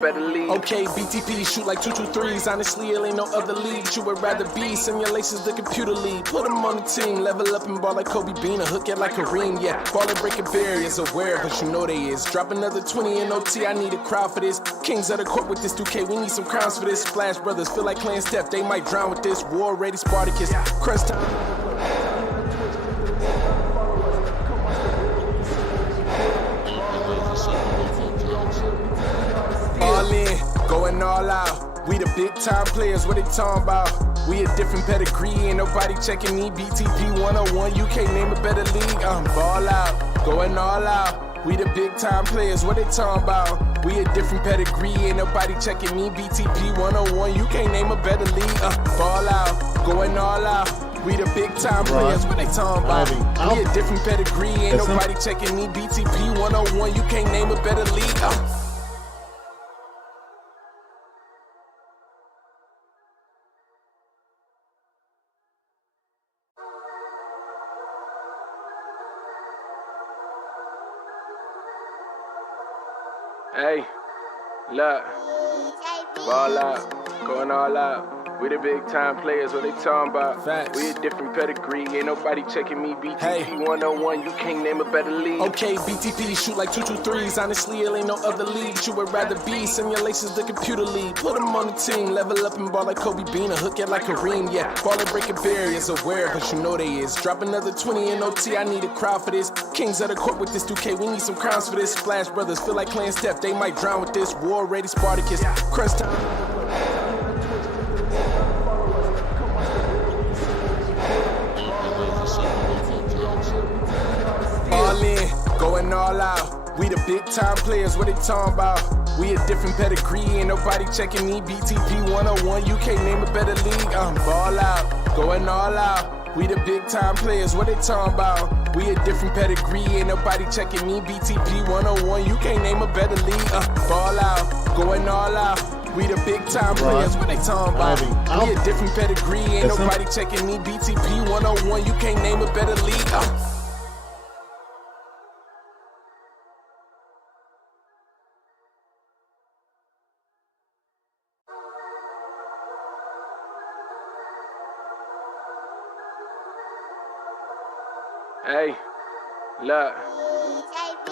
Better leave. Okay, BTP, shoot like 2-2-3s. Honestly, it ain't no other league you would rather be. Simulations, the computer league. Put them on the team. Level up and ball like Kobe Bean. Hook it like Kareem. Yeah, ball and breaking barriers. Aware, but you know they is. Drop another 20 in OT. I need a crowd for this. Kings of the court with this 2K. We need some crowns for this. Splash Brothers feel like playing Steph. They might drown with this. War ready Spartacus. Crunch time. All in, going all out. We the big time players, what they talking about? We a different pedigree, ain't nobody checking me. BTP 101, you can't name a better league. Ball out, going all out. We the big time players, what they talking about? We a different pedigree, ain't nobody checking me. BTP 101, you can't name a better league. Ball out, going all out. We the big time players, what they talking about? We a different pedigree, ain't nobody checking me. BTP 101, you can't name a better league. Hey, look, ball out, going all out. We the big time players, what they talking about? Facts. We a different pedigree, ain't nobody checking me. BTP 101, you can't name a better league. Okay, BTP, shoot like 2-2-3s. Honestly, it ain't no other league you would rather be. Simulations, the computer league. Put them on the team, level up and ball like Kobe Bean. Hook it like Kareem, yeah. Ball and breaking barriers, aware, but you know they is. Drop another 20 in OT, I need a crowd for this. Kings of the court with this 2K, we need some crowns for this. Splash Brothers feel like playing Steph, they might drown with this. War ready Spartacus. Crunch time. All in, going all out. We the big time players, what they talking about? We a different pedigree, ain't nobody checking me. BTP 101, you can't name a better league. Ball out, going all out. We the big time players, what they talking about? We a different pedigree, ain't nobody checking me. BTP 101, you can't name a better league. Ball out, going all out. We the big time players, what they talking about? We a different pedigree, ain't nobody checking me. BTP 101, you can't name a better league. Hey, look,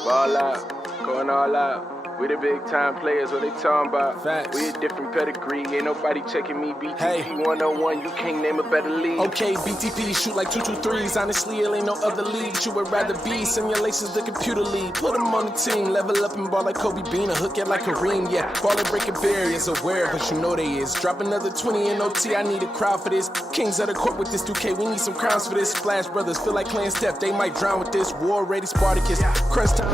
ball out, going all out. We the big time players, what they talking about? Facts. We a different pedigree, ain't nobody checking me. BTP 101, you can't name a better league. Okay, BTP, shoot like 2-2-3s. Honestly, it ain't no other league you would rather be. Simulations, the computer league. Put them on the team, level up and ball like Kobe Bean. Hook it like Kareem, yeah. Ball and breaking barriers, aware, but you know they is. Drop another 20 in OT, I need a crowd for this. Kings of the court with this 2K, we need some crowns for this. Splash Brothers feel like playing Steph, they might drown with this. War ready Spartacus. Crunch time.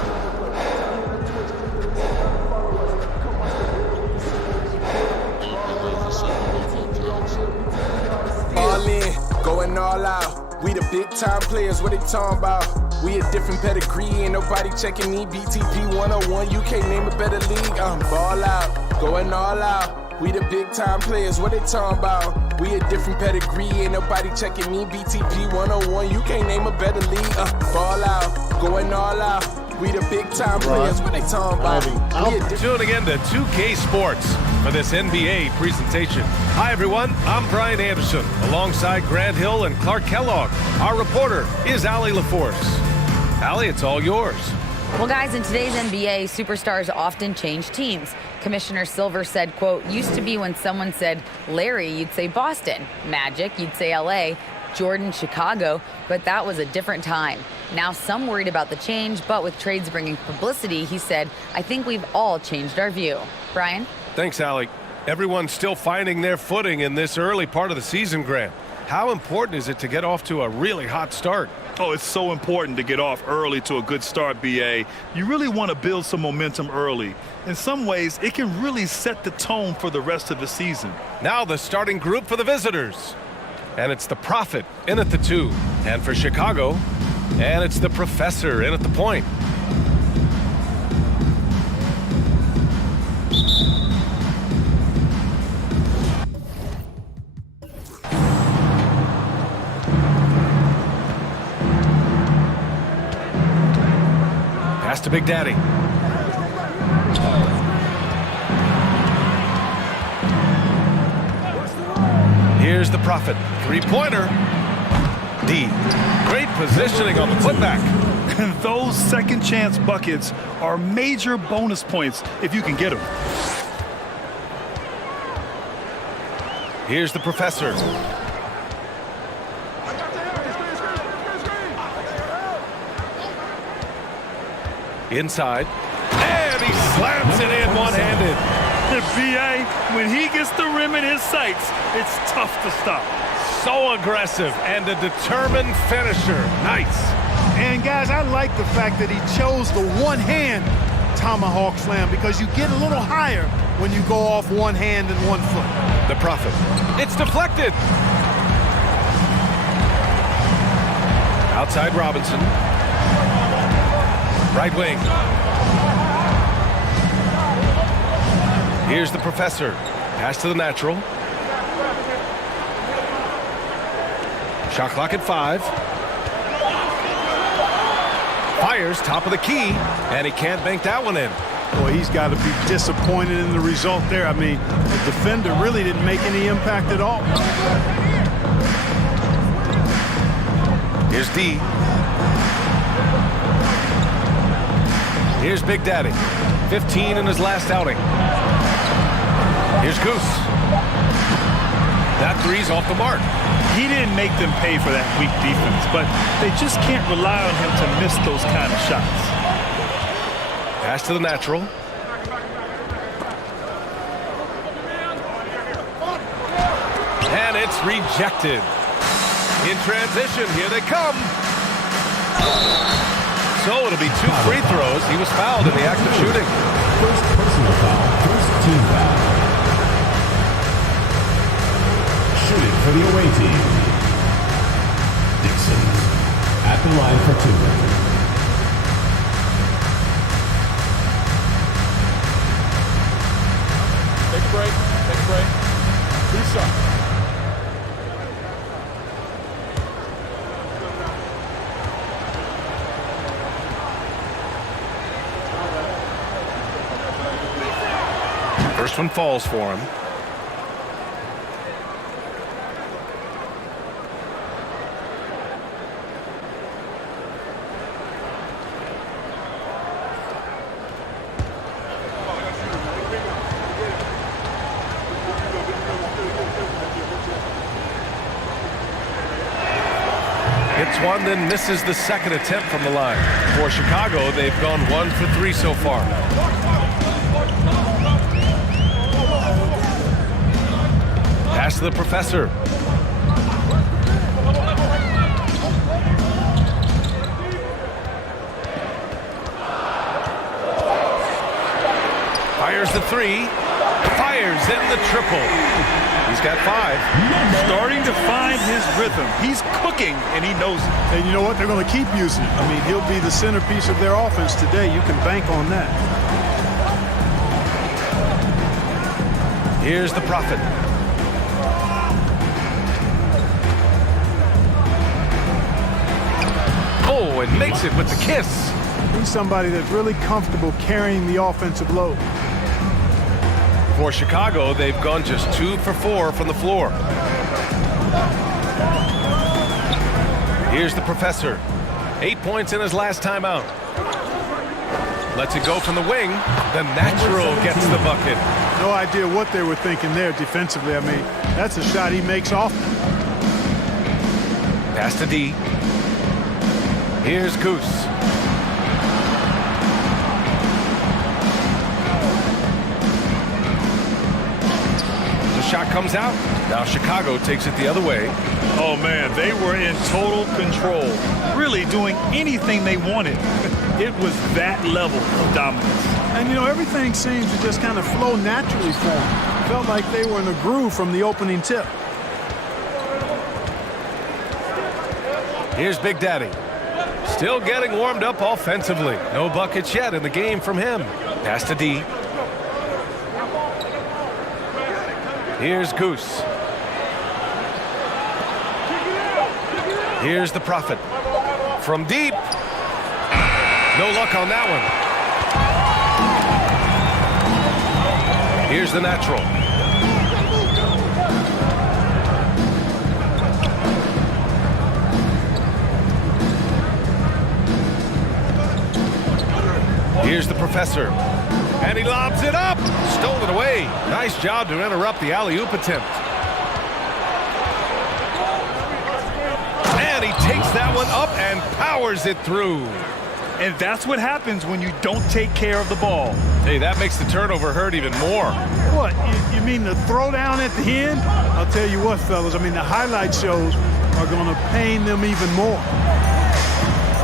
All in, going all out. We the big time players, what they talking about? We a different pedigree, ain't nobody checking me. BTP 101, you can't name a better league. Ball out, going all out. We the big time players, what they talking about? We a different pedigree, ain't nobody checking me. BTP 101, you can't name a better league. Ball out, going all out. We the big time players, what they talking about? Tuning in to 2K Sports for this NBA presentation. Hi everyone, I'm Brian Anderson, alongside Grant Hill and Clark Kellogg. Our reporter is Allie LaForce. Allie, it's all yours. Well, guys, in today's NBA, superstars often change teams. Commissioner Silver said, quote, used to be when someone said Larry, you'd say Boston. Magic, you'd say LA. Jordan, Chicago, but that was a different time. Now some worried about the change, but with trades bringing publicity, he said, I think we've all changed our view. Brian? Thanks, Allie. Everyone's still finding their footing in this early part of the season, Grant. How important is it to get off to a really hot start? Oh, it's so important to get off early to a good start, BA. You really want to build some momentum early. In some ways, it can really set the tone for the rest of the season. Now the starting group for the visitors. And it's the Prophet in at the 2. And for Chicago, and it's the Professor in at the point. Pass to Big Daddy. Here's the Prophet. Three-pointer. D. Great positioning on the putback. And those second chance buckets are major bonus points if you can get them. Here's the Professor. Inside. And he slams it in one-handed. B.A., when he gets the rim in his sights, it's tough to stop. So aggressive and a determined finisher. Nice. And guys, I like the fact that he chose the one-hand tomahawk slam because you get a little higher when you go off one hand and 1 foot. The Prophet. It's deflected. Outside Robinson. Right wing. Here's the Professor. Pass to the natural. Shot clock at 5. Fires top of the key, and he can't bank that one in. Boy, he's got to be disappointed in the result there. I mean, the defender really didn't make any impact at all. Here's D. Here's Big Daddy. 15 in his last outing. Here's Goose. That three's off the mark. He didn't make them pay for that weak defense, but they just can't rely on him to miss those kind of shots. Pass to the natural. And it's rejected. In transition, here they come. So it'll be 2 free throws. He was fouled in the act of shooting. First personal foul, first team foul. Shooting for the away team. Dixon at the line for 2. Take a break. Take a break. Reset. First one falls for him. Hits one, then misses the second attempt from the line. For Chicago, they've gone 1 for 3 so far. Pass to the Professor. Fires the 3. Fires in the triple. He's got 5. Starting to find his rhythm. He's cooking, and he knows it. And you know what? They're going to keep using it. I mean, he'll be the centerpiece of their offense today. You can bank on that. Here's the Prophet. Oh, and makes it with the kiss. He's somebody that's really comfortable carrying the offensive load. For Chicago, they've gone just 2 for 4 from the floor. Here's the Professor. 8 points in his last timeout. Lets it go from the wing. The natural gets the bucket. No idea what they were thinking there defensively. I mean, that's a shot he makes often. Pass to D. Here's Goose. The shot comes out. Now Chicago takes it the other way. Oh, man, they were in total control, really doing anything they wanted. It was that level of dominance. And, you know, everything seems to just kind of flow naturally for them. Felt like they were in a groove from the opening tip. Here's Big Daddy. Still getting warmed up offensively. No buckets yet in the game from him. Pass to D. Here's Goose. Here's the Prophet. From deep. No luck on that one. Here's the natural. Here's the professor. And he lobs it up. Stolen away. Nice job to interrupt the alley-oop attempt. And he takes that one up and powers it through. And that's what happens when you don't take care of the ball. Hey, that makes the turnover hurt even more. What, you mean the throwdown at the end? I'll tell you what, fellas, I mean, the highlight shows are going to pain them even more.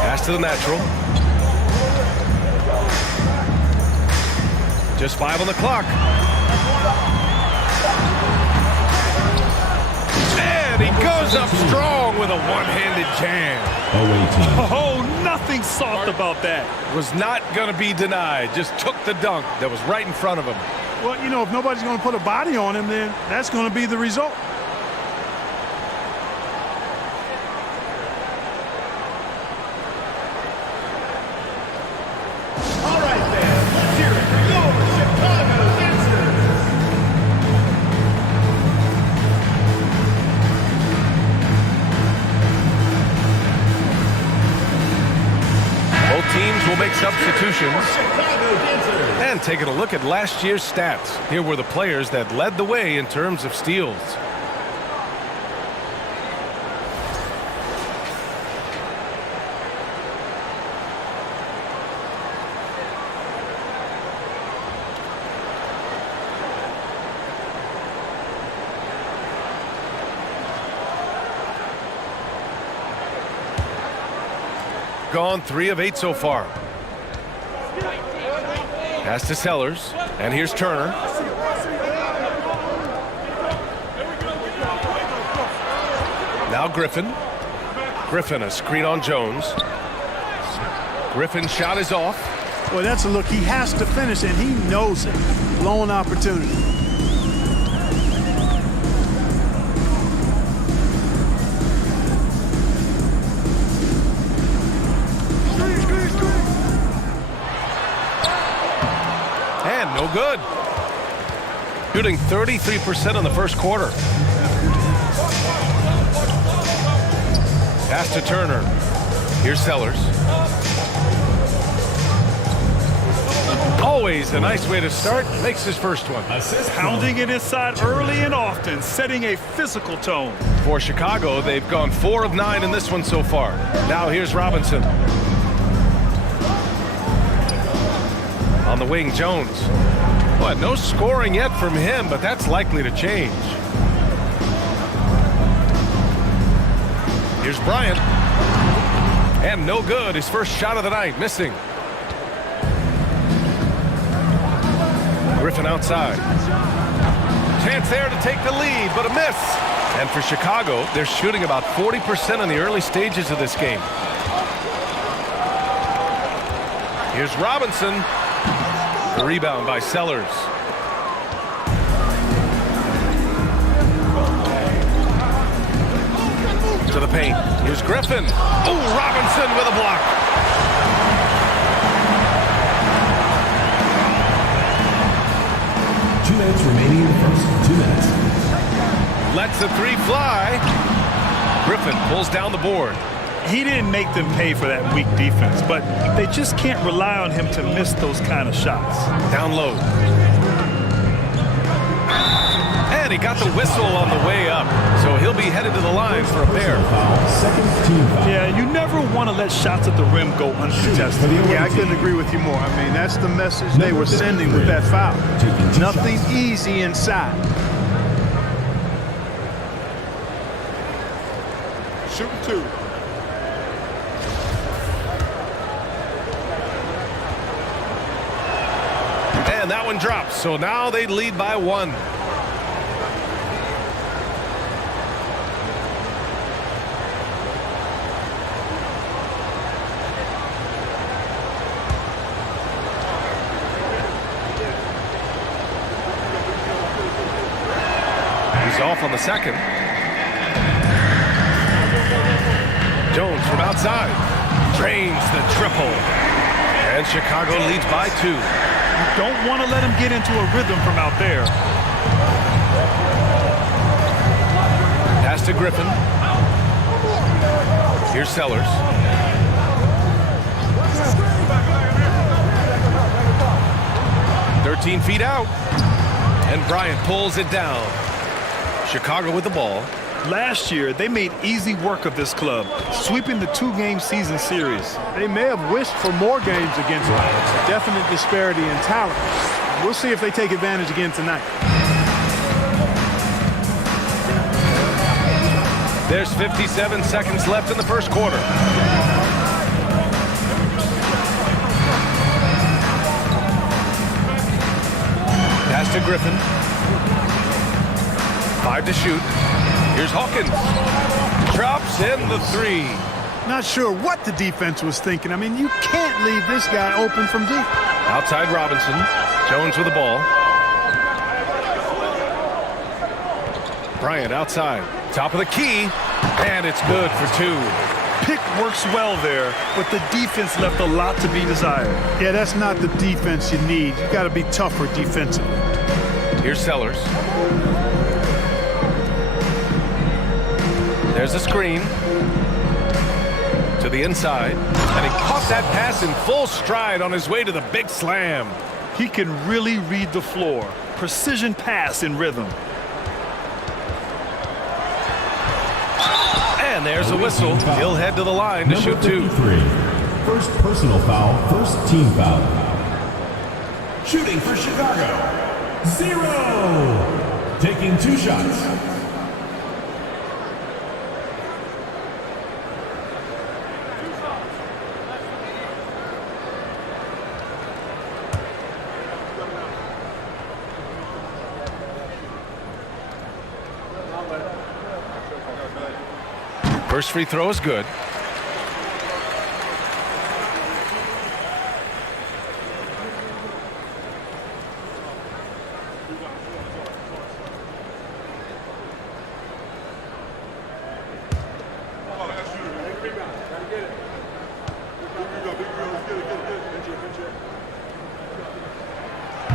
Pass to the natural. Just 5 on the clock. And he goes up strong with a one-handed jam. Away team. Oh, nothing soft about that. Was not going to be denied. Just took the dunk that was right in front of him. Well, you know, if nobody's going to put a body on him, then that's going to be the result. All right, then. Let's hear it for your Chicago dancers. Both teams will make substitutions. Chicago dancers. And taking a look at last year's stats. Here were the players that led the way in terms of steals. Gone 3 of 8 so far. Pass to Sellers, and here's Turner. Now Griffin. Griffin, a screen on Jones. Griffin's shot is off. Well, that's a look he has to finish, and he knows it. Blown opportunity. And no good. Shooting 33% in the first quarter. Pass to Turner. Here's Sellers. Always a nice way to start. Makes his first one. Pounding it inside early and often, setting a physical tone. For Chicago, they've gone 4 of 9 in this one so far. Now here's Robinson. On the wing, Jones. But no scoring yet from him, but that's likely to change. Here's Bryant. And no good. His first shot of the night, missing. Griffin outside. Chance there to take the lead, but a miss. And for Chicago, they're shooting about 40% in the early stages of this game. Here's Robinson. The rebound by Sellers. To the paint. Here's Griffin. Oh, Robinson with a block. Minutes remaining in the first. 2 minutes. Lets the three fly. Griffin pulls down the board. He didn't make them pay for that weak defense, but they just can't rely on him to miss those kind of shots. Down low. And he got the whistle on the way up, so he'll be headed to the line for a pair. Second team foul. Yeah, you never want to let shots at the rim go uncontested. Yeah, I couldn't agree with you more. I mean, that's the message they were sending with that foul. Nothing easy inside. Shooting 2. And that one drops, so now they lead by 1. He's off on the second. Jones from outside. Drains the triple. And Chicago leads by 2. You don't want to let him get into a rhythm from out there. Pass to Griffin. Here's Sellers. 13 feet out. And Bryant pulls it down. Chicago with the ball. Last year, they made easy work of this club, sweeping the 2-game season series. They may have wished for more games against them. A definite disparity in talent. We'll see if they take advantage again tonight. There's 57 seconds left in the first quarter. Pass to Griffin. 5 to shoot. Here's Hawkins. Drops in the 3. Not sure what the defense was thinking. I mean, you can't leave this guy open from deep. Outside Robinson. Jones with the ball. Bryant outside. Top of the key. And it's good for 2. Pick works well there, but the defense left a lot to be desired. Yeah, that's not the defense you need. You got to be tougher defensively. Here's Sellers. There's a screen to the inside, and he caught that pass in full stride on his way to the big slam. He can really read the floor. Precision pass in rhythm. And there's a whistle. He'll head to the line to shoot 2. 53. First personal foul, first team foul. Shooting for Chicago, 0. Taking 2 shots. First free throw is good.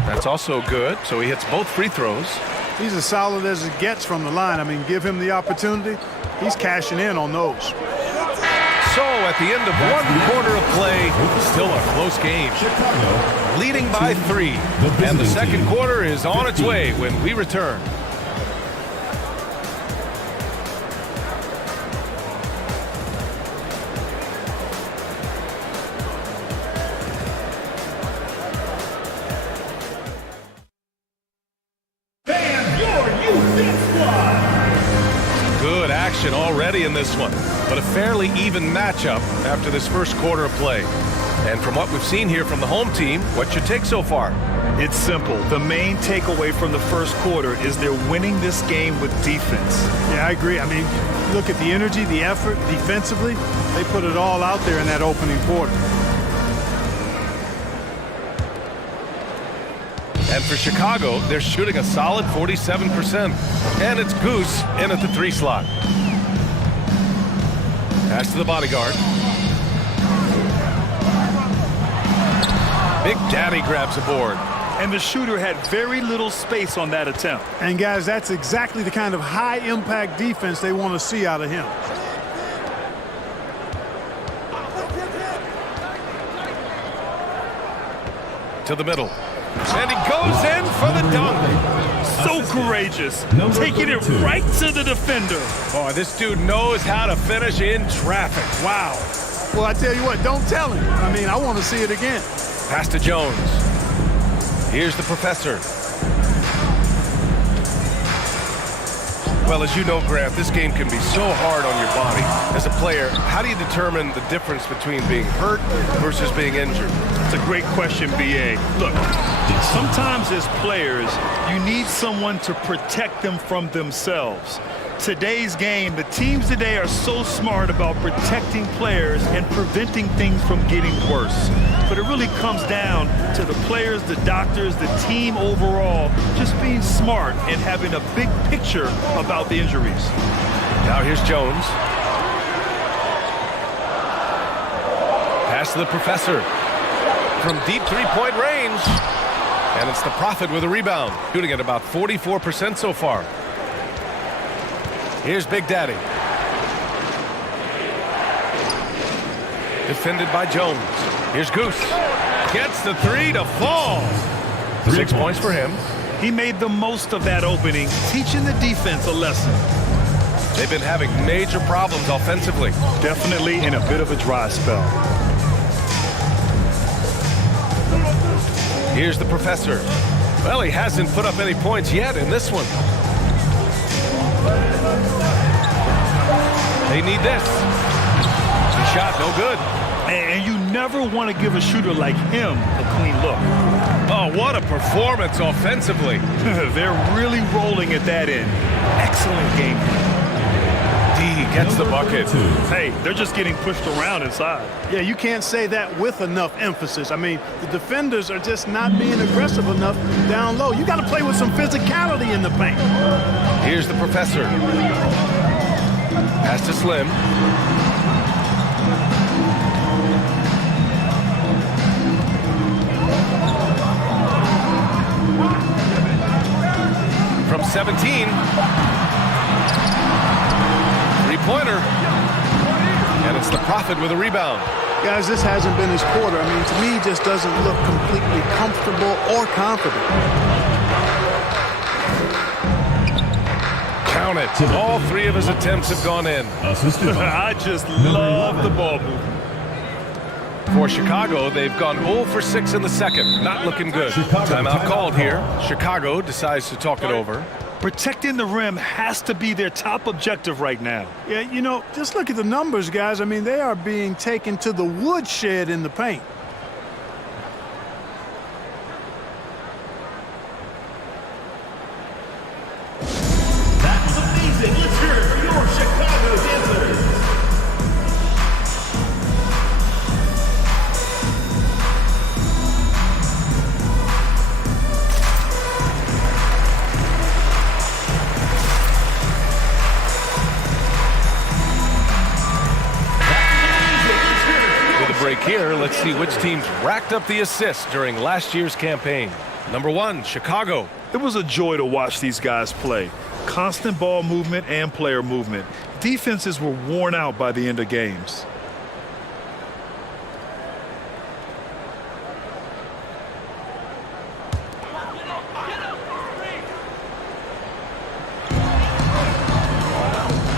That's also good, so he hits both free throws. He's as solid as it gets from the line. I mean, give him the opportunity. He's cashing in on those. So at the end of 1 quarter of play, still a close game. Chicago Leading by 3. And the second quarter is on its way when we return. Good action already in this one, but a fairly even matchup after this first quarter of play. And from what we've seen here from the home team, what's your take so far? It's simple. The main takeaway from the first quarter is they're winning this game with defense. Yeah, I agree. I mean, look at the energy, the effort defensively. They put it all out there in that opening quarter. And for Chicago, they're shooting a solid 47%. And it's Goose in at the 3 slot. Pass to the bodyguard. Big Daddy grabs a board. And the shooter had very little space on that attempt. And guys, that's exactly the kind of high-impact defense they want to see out of him. To the middle. And he goes in for the dunk. So courageous. Taking it 32. right to the defender. Oh, this dude knows how to finish in traffic. Wow. Well, I tell you what, don't tell him. I mean, I want to see it again. Pass to Jones. Here's the professor. Well, as you know, Grant, this game can be so hard on your body. As a player, how do you determine the difference between being hurt versus being injured? It's a great question, B.A. Look, sometimes as players, you need someone to protect them from themselves. Today's game, the teams today are so smart about protecting players and preventing things from getting worse. But it really comes down to the players, the doctors, the team overall, just being smart and having a big picture about the injuries. Now here's Jones. Pass to the professor. From deep three-point range. And it's the Prophet with a rebound. Shooting at about 44% so far. Here's Big Daddy. Defended by Jones. Here's Goose. Gets the 3 to fall. 6 points for him. He made the most of that opening, teaching the defense a lesson. They've been having major problems offensively. Definitely in a bit of a dry spell. Here's the professor. Well, he hasn't put up any points yet in this one. They need this. The shot, no good. And you never want to give a shooter like him a clean look. Oh, what a performance offensively. They're really rolling at that end. Excellent game. D gets the bucket. Hey, they're just getting pushed around inside. Yeah, you can't say that with enough emphasis. I mean, the defenders are just not being aggressive enough down low. You got to play with some physicality in the paint. Here's the professor. Pass to Slim. From 17. Three-pointer. And it's the Prophet with a rebound. Guys, this hasn't been his quarter. I mean, to me, he just doesn't look completely comfortable or confident. Count it. All 3 of his attempts have gone in. I just love the ball movement. For Chicago, they've gone 0 for 6 in the second. Not looking good. Timeout called here. Chicago decides to talk it over. Protecting the rim has to be their top objective right now. Yeah, you know, just look at the numbers, guys. I mean, they are being taken to the woodshed in the paint. That was amazing. Let's hear it for your Chicago Dancers. Break here. Let's see which teams racked up the assists during last year's campaign. Number 1, Chicago. It was a joy to watch these guys play. Constant ball movement and player movement. Defenses were worn out by the end of games.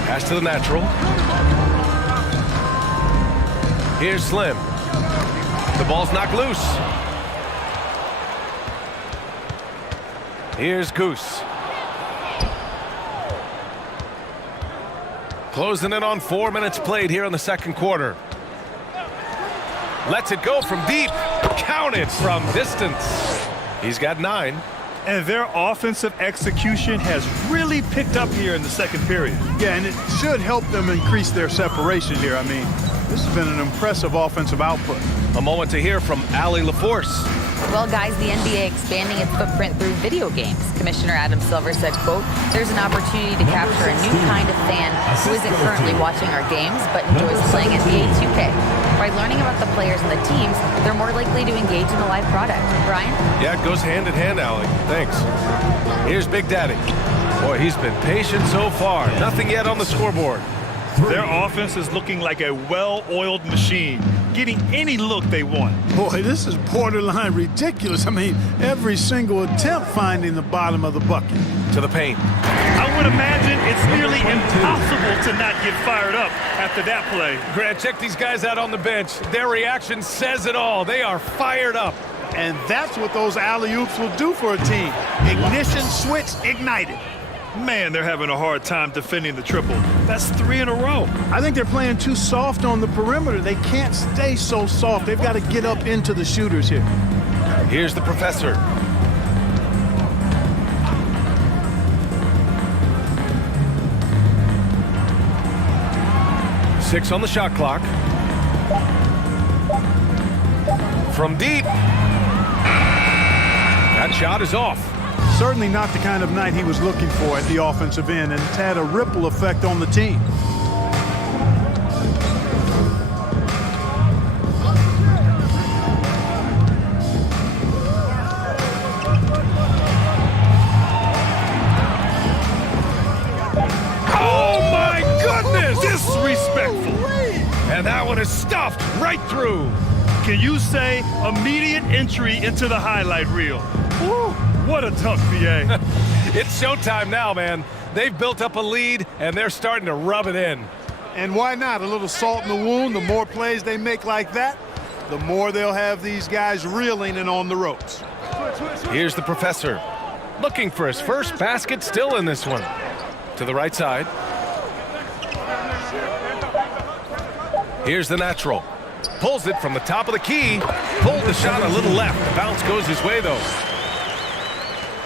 Pass to the natural. Here's Slim. The ball's knocked loose. Here's Goose. Closing in on 4 minutes played here in the second quarter. Lets it go from deep. Count it from distance. He's got 9. And their offensive execution has really picked up here in the second period. Yeah, and it should help them increase their separation here. I mean, this has been an impressive offensive output. A moment to hear from Allie LaForce. Well, guys, the NBA expanding its footprint through video games. Commissioner Adam Silver said, quote, there's an opportunity to capture a new kind of fan who isn't currently watching our games but enjoys playing NBA 2K. By learning about the players and the teams, they're more likely to engage in the live product. Brian? Yeah, it goes hand in hand, Allie. Thanks. Here's Big Daddy. Boy, he's been patient so far. Nothing yet on the scoreboard. Their offense is looking like a well-oiled machine, getting any look they want. Boy, this is borderline ridiculous. I mean, every single attempt finding the bottom of the bucket. To the paint. I would imagine it's nearly impossible to not get fired up after that play. Grant, check these guys out on the bench. Their reaction says it all. They are fired up. And that's what those alley-oops will do for a team. Ignition switch ignited. Man, they're having a hard time defending the triple. That's 3 in a row. I think they're playing too soft on the perimeter. They can't stay so soft. They've got to get up into the shooters here. Here's the professor. Six on the shot clock. From deep. That shot is off. Certainly not the kind of night he was looking for at the offensive end, and it's had a ripple effect on the team. Oh my goodness! Disrespectful. And that one is stuffed right through. Can you say immediate entry into the highlight reel? Woo, what a dunk, BA. It's showtime now, man. They've built up a lead, and they're starting to rub it in. And why not? A little salt in the wound. The more plays they make like that, the more they'll have these guys reeling and on the ropes. Here's the professor, looking for his first basket, still in this one. To the right side. Here's the natural. Pulls it from the top of the key. Pulled the shot a little left. The bounce goes his way, though.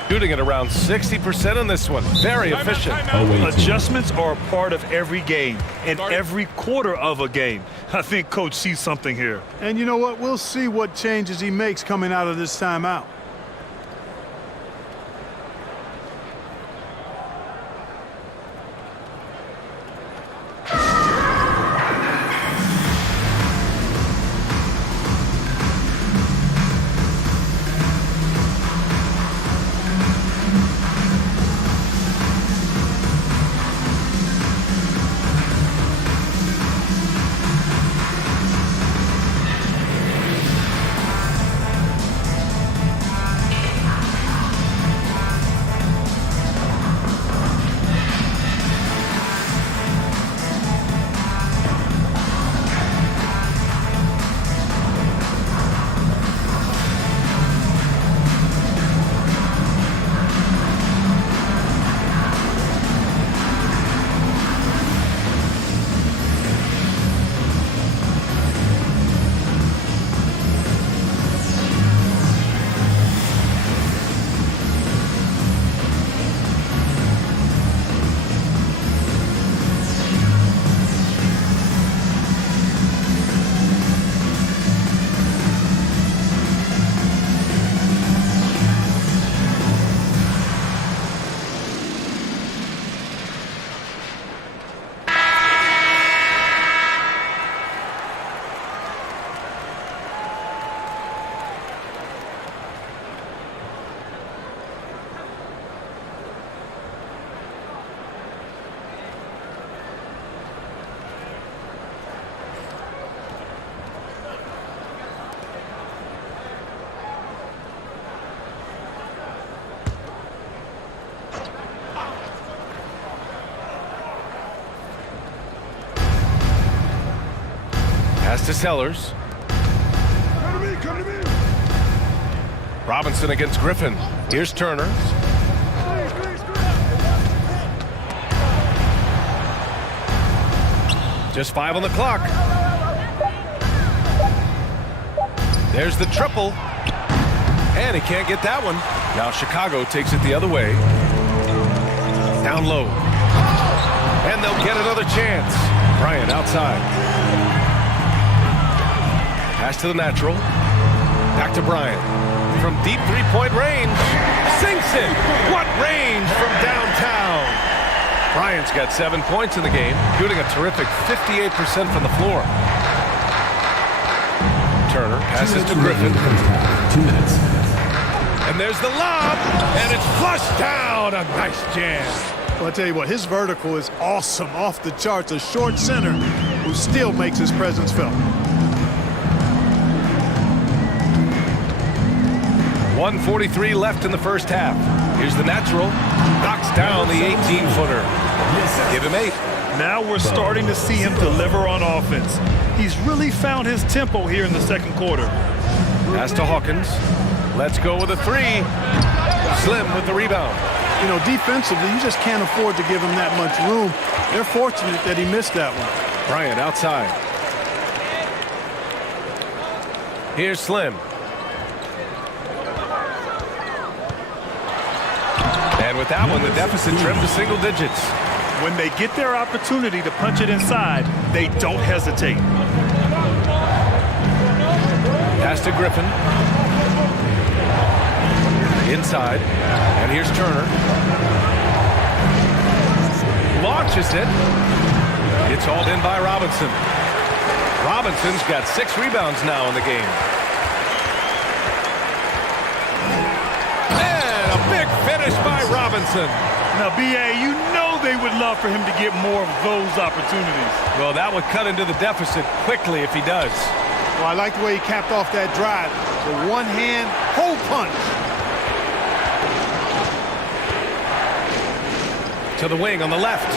Shooting at around 60% on this one. Very efficient. Adjustments are a part of every game and every quarter of a game. I think Coach sees something here. And you know what? We'll see what changes he makes coming out of this timeout. Pass to Sellers. Robinson against Griffin. Here's Turner. Just 5 on the clock. There's the triple. And he can't get that one. Now Chicago takes it the other way. Down low. And they'll get another chance. Bryant outside. Pass to the natural. Back to Bryant. From deep three-point range. Sinks it. What range from downtown. Bryant's got 7 points in the game, shooting a terrific 58% from the floor. Turner passes to Griffin. 2 minutes. And there's the lob, and it's flushed down. A nice jam. Well, I'll tell you what, his vertical is awesome, off the charts. A short center who still makes his presence felt. 1:43 left in the first half. Here's the natural. Knocks down the 18-footer. Give him 8. Now we're starting to see him deliver on offense. He's really found his tempo here in the second quarter. Pass to Hawkins. Let's go with a 3. Slim with the rebound. You know, defensively, you just can't afford to give him that much room. They're fortunate that he missed that one. Bryant outside. Here's Slim. And with that one, the deficit trimmed to single digits. When they get their opportunity to punch it inside, they don't hesitate. Pass to Griffin. Inside. And here's Turner. Launches it. It's hauled in by Robinson. Robinson's got 6 rebounds now in the game. And a big finish by Robinson. Now, B.A., you know they would love for him to get more of those opportunities. Well, that would cut into the deficit quickly if he does. Well, I like the way he capped off that drive. The one-hand hole punch. To the wing on the left.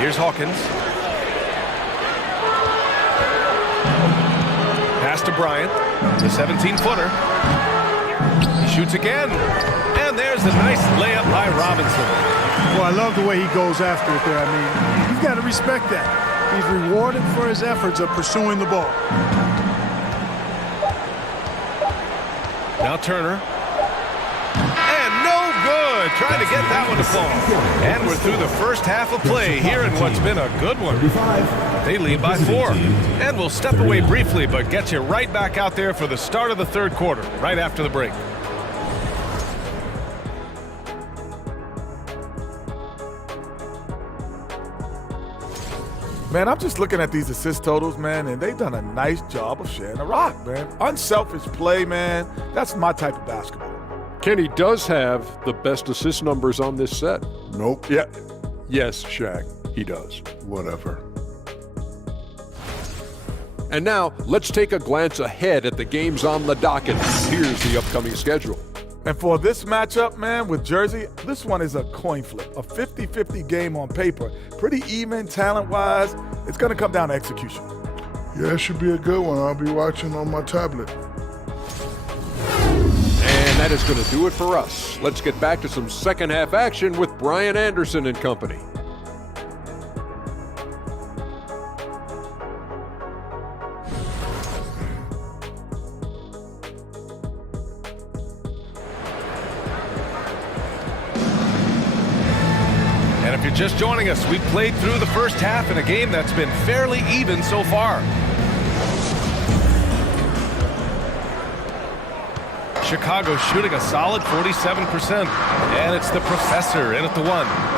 Here's Hawkins. Pass to Bryant. The 17-footer. He shoots again. And there's a nice layup by Robinson. Well, I love the way he goes after it there. I mean, you've got to respect that. He's rewarded for his efforts of pursuing the ball. Now Turner. And no good. Trying to get that one to fall. And we're through the first half of play here in what's been a good one. They lead by 4. And we'll step away briefly, but get you right back out there for the start of the third quarter, right after the break. Man, I'm just looking at these assist totals, man, and they've done a nice job of sharing the rock, man. Unselfish play, man. That's my type of basketball. Kenny does have the best assist numbers on this set. Nope. Yeah. Yes, Shaq, he does. Whatever. And now, let's take a glance ahead at the games on the docket. Here's the upcoming schedule. And for this matchup, man, with Jersey, this one is a coin flip, a 50-50 game on paper. Pretty even talent-wise. It's going to come down to execution. Yeah, it should be a good one. I'll be watching on my tablet. And that is going to do it for us. Let's get back to some second half action with Brian Anderson and company. And if you're just joining us, we've played through the first half in a game that's been fairly even so far. Chicago shooting a solid 47%. And it's the professor in at the 1.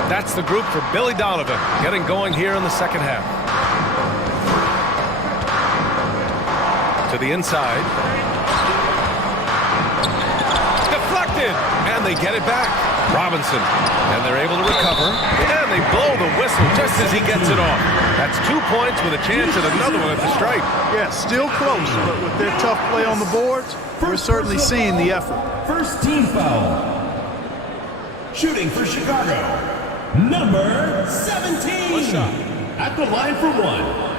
That's the group for Billy Donovan getting going here in the second half. To the inside. Deflected. And they get it back. Robinson. And they're able to recover. And they blow the whistle just as he gets it off. That's 2 points with a chance at another one at the stripe. Yeah, still close, but with their tough play on the boards, we're certainly seeing the effort. First team foul. Shooting for Chicago, number 17. At the line for 1.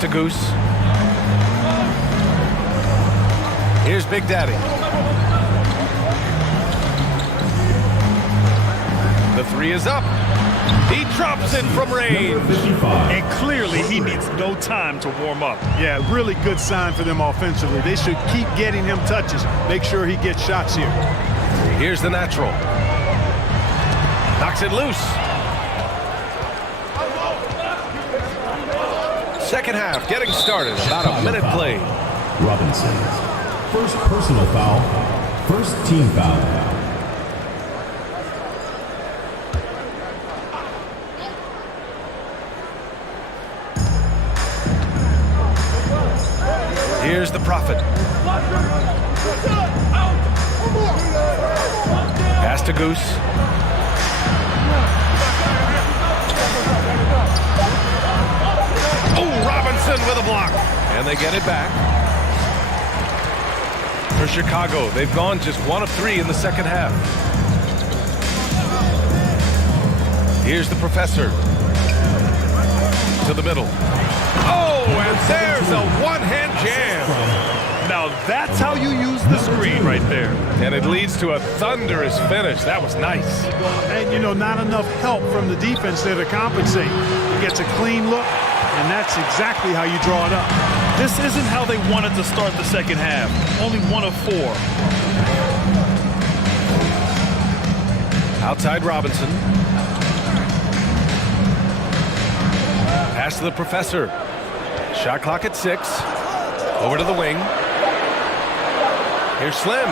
To Goose. Here's Big Daddy. The 3 is up. He drops it from range. And clearly he needs no time to warm up. Yeah, really good sign for them offensively. They should keep getting him touches. Make sure he gets shots here. Here's the natural. Knocks it loose. Second half getting started. About a minute played. Robinson. First personal foul. First team foul. Here's the Prophet. Pass to Goose. Robinson with a block. And they get it back. For Chicago, they've gone just 1 of 3 in the second half. Here's the professor. To the middle. Oh, and there's a one-hand jam. Now that's how you use the screen right there. And it leads to a thunderous finish. That was nice. And, you know, not enough help from the defense there to compensate. He gets a clean look. And that's exactly how you draw it up. This isn't how they wanted to start the second half. Only 1 of 4. Outside Robinson. Pass to the professor. Shot clock at 6. Over to the wing. Here's Slim.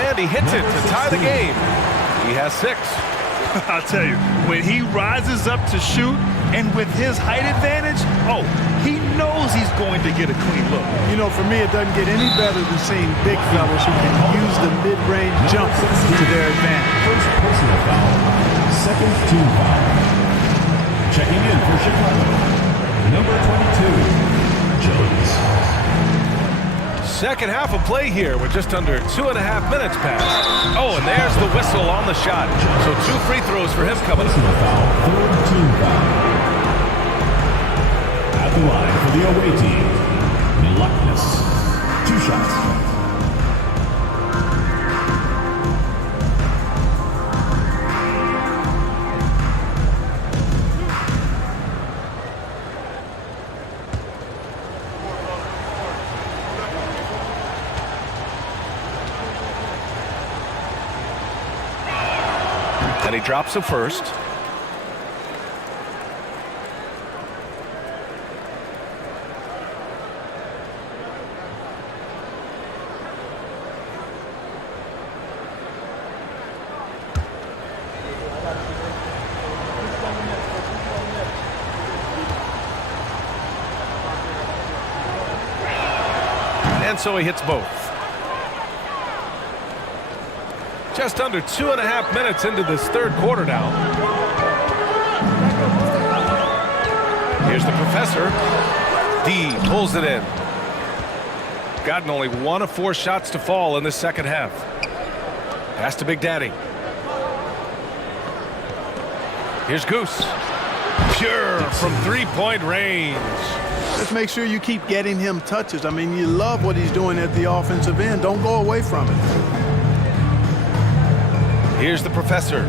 And he hits it to tie the game. He has 6. I'll tell you, when he rises up to shoot, and with his height advantage, oh, he knows he's going to get a clean look. You know, for me, it doesn't get any better than seeing big fellas who can use the mid-range jumper to their advantage. First personal foul, second team foul. Checking in for Chicago, number 22, Jones. Second half of play here with just under 2.5 minutes passed. Oh, and there's the whistle on the shot. So 2 free throws for him coming up. Personal foul, third team foul. At the line for the away team, Milaknis. 2 shots. And he drops it first. And so he hits both. Just under 2.5 minutes into this third quarter now. Here's the professor. D pulls it in. Gotten only 1 of 4 shots to fall in this second half. Pass to Big Daddy. Here's Goose. Pure from 3-point range. Just make sure you keep getting him touches. I mean, you love what he's doing at the offensive end. Don't go away from it. Here's the professor.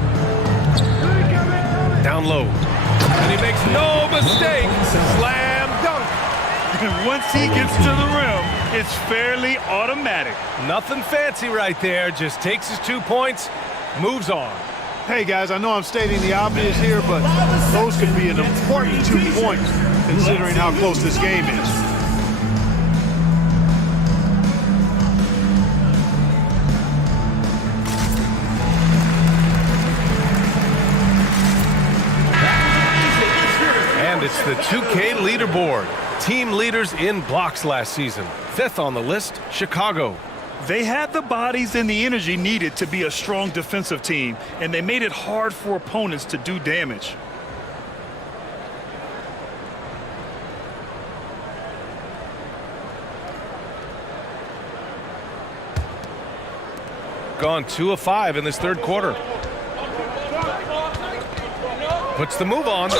Down low. And he makes no mistake. Slam dunk. And once he gets to the rim, it's fairly automatic. Nothing fancy right there. Just takes his 2 points, moves on. Hey, guys, I know I'm stating the obvious here, but those could be an important 2 points considering how close this game is. And it's the 2K leaderboard. Team leaders in blocks last season. 5th on the list, Chicago. They had the bodies and the energy needed to be a strong defensive team, and they made it hard for opponents to do damage. Gone 2 of 5 in this third quarter. Puts the move on.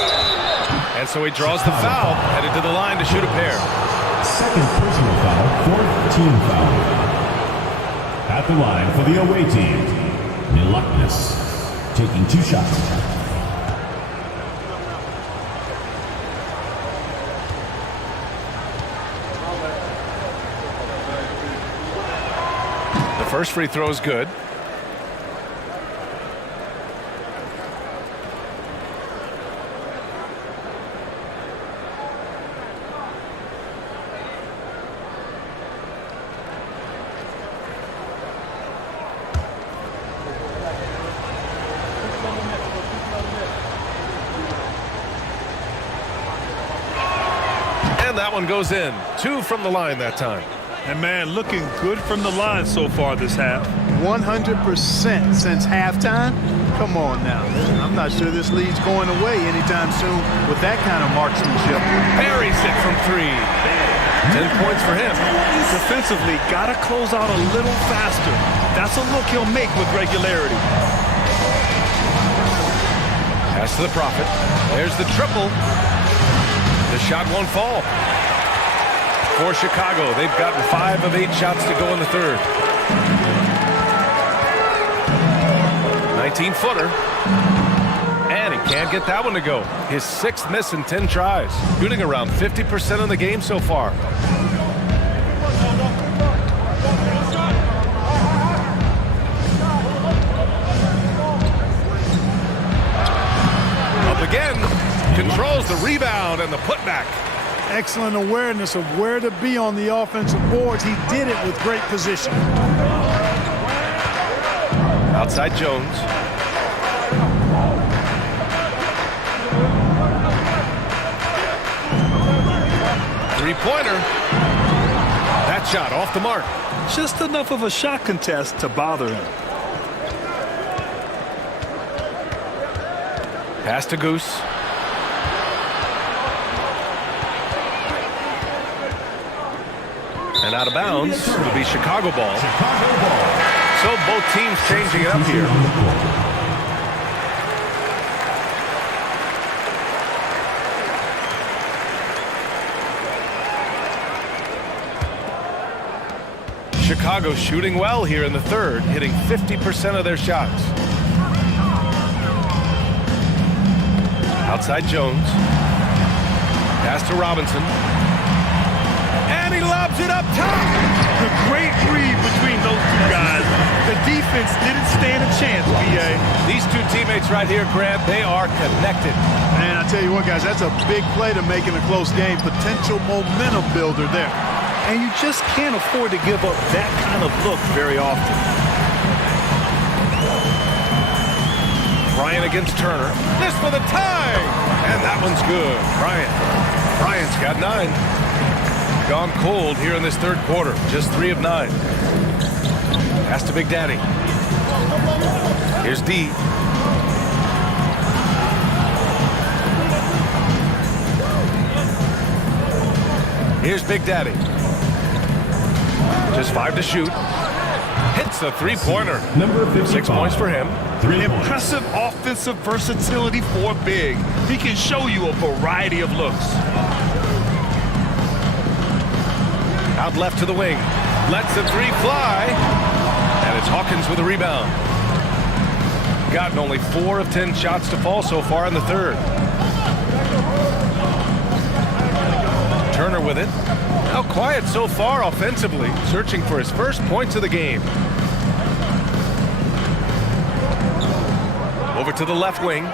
And so he draws the foul, headed to the line to shoot a pair. Second personal foul, 4th team foul. At the line for the away team, Milaknis, taking 2 shots. The first free throw is good. That one goes in. 2 from the line that time. And man, looking good from the line so far this half. 100% since halftime. Come on now. I'm not sure this lead's going away anytime soon with that kind of marksmanship. Buries it from 3. 10 points for him. Defensively, got to close out a little faster. That's a look he'll make with regularity. Pass to the Prophet. There's the triple. The shot won't fall. For Chicago, they've gotten 5 of 8 shots to go in the third. 19-footer. And he can't get that one to go. His 6th miss in 10 tries. Shooting around 50% in the game so far. Up again. Controls the rebound and the putback. Excellent awareness of where to be on the offensive boards. He did it with great position. Outside Jones. three-pointer. That shot off the mark. Just enough of a shot contest to bother him. Pass to Goose. And out of bounds. It'll be Chicago ball. So both teams changing it up here. Chicago shooting well here in the third, hitting 50% of their shots. Outside Jones. Pass to Robinson. And he lobs it up top. The great read between those two guys. The defense didn't stand a chance, B.A. These two teammates right here, Grant, they are connected. Man, I tell you what, guys, that's a big play to make in a close game. Potential momentum builder there. And you just can't afford to give up that kind of look very often. Bryant against Turner. This for the tie! And that one's good. Bryant's got 9. Gone cold here in this third quarter. Just 3 of 9. Pass to Big Daddy. Here's D. Here's Big Daddy. Just 5 to shoot. Hits the three-pointer. Number 55. 6 points for him. Impressive offensive versatility for big. He can show you a variety of looks. Out left to the wing. Lets the three fly. And it's Hawkins with a rebound. Gotten only 4 of 10 shots to fall so far in the third. Turner with it. How quiet so far offensively. Searching for his first points of the game. Over to the left wing.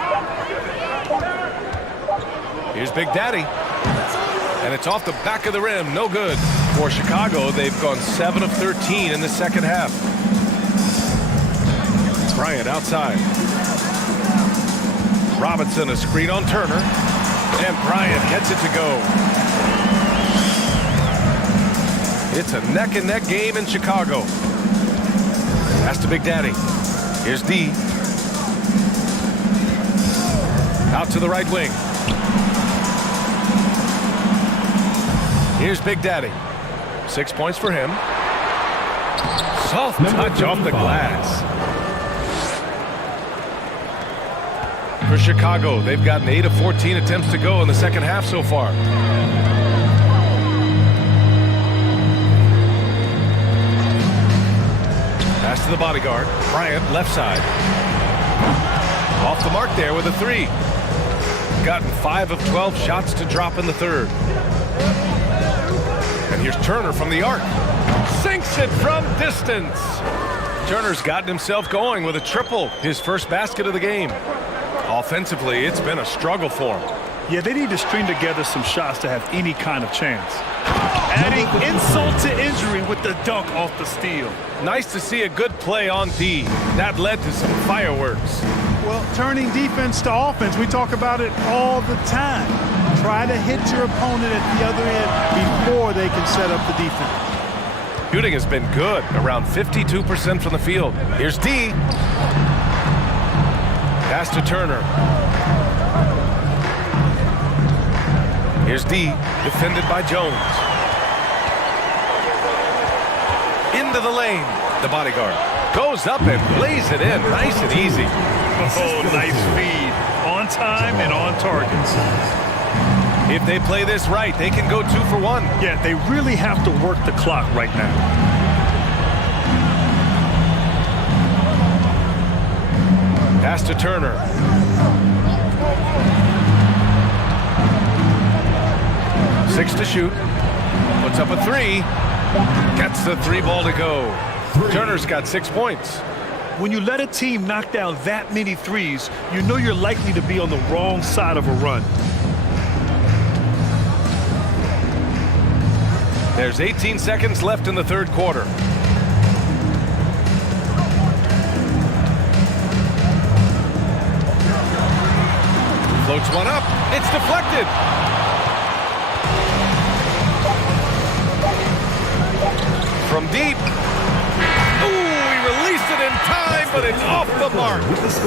Here's Big Daddy. And it's off the back of the rim. No good. For Chicago, they've gone 7 of 13 in the second half. Bryant outside. Robinson a screen on Turner. And Bryant gets it to go. It's a neck-and-neck game in Chicago. Pass to Big Daddy. Here's D. Out to the right wing. Here's Big Daddy. 6 points for him. Soft touch off the glass. For Chicago, they've gotten 8 of 14 attempts to go in the second half so far. Pass to the bodyguard. Bryant, left side. Off the mark there with a 3. Gotten 5 of 12 shots to drop in the third. And here's Turner from the arc. Sinks it from distance. Turner's gotten himself going with a triple, his first basket of the game. Offensively, it's been a struggle for him. Yeah, they need to string together some shots to have any kind of chance. Adding insult to injury with the dunk off the steal. Nice to see a good play on D. That led to some fireworks. Well, turning defense to offense, we talk about it all the time. Try to hit your opponent at the other end before they can set up the defense. Shooting has been good, around 52% from the field. Here's D. Pass to Turner. Here's D, defended by Jones. Into the lane. The bodyguard goes up and lays it in, nice and easy. Oh, nice feed. On time and on target. If they play this right, they can go 2 for 1. Yeah, they really have to work the clock right now. Pass to Turner. Six to shoot. Puts up a 3. Gets the 3 ball to go. Turner's got 6 points. When you let a team knock down that many threes, you know you're likely to be on the wrong side of a run. There's 18 seconds left in the third quarter. Floats one up. It's deflected. deep. Ooh, he released it in time, but it's off the mark.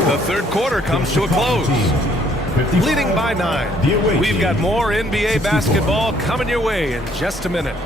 The third quarter comes to a close. Leading by 9. We've got more NBA basketball coming your way in just a minute.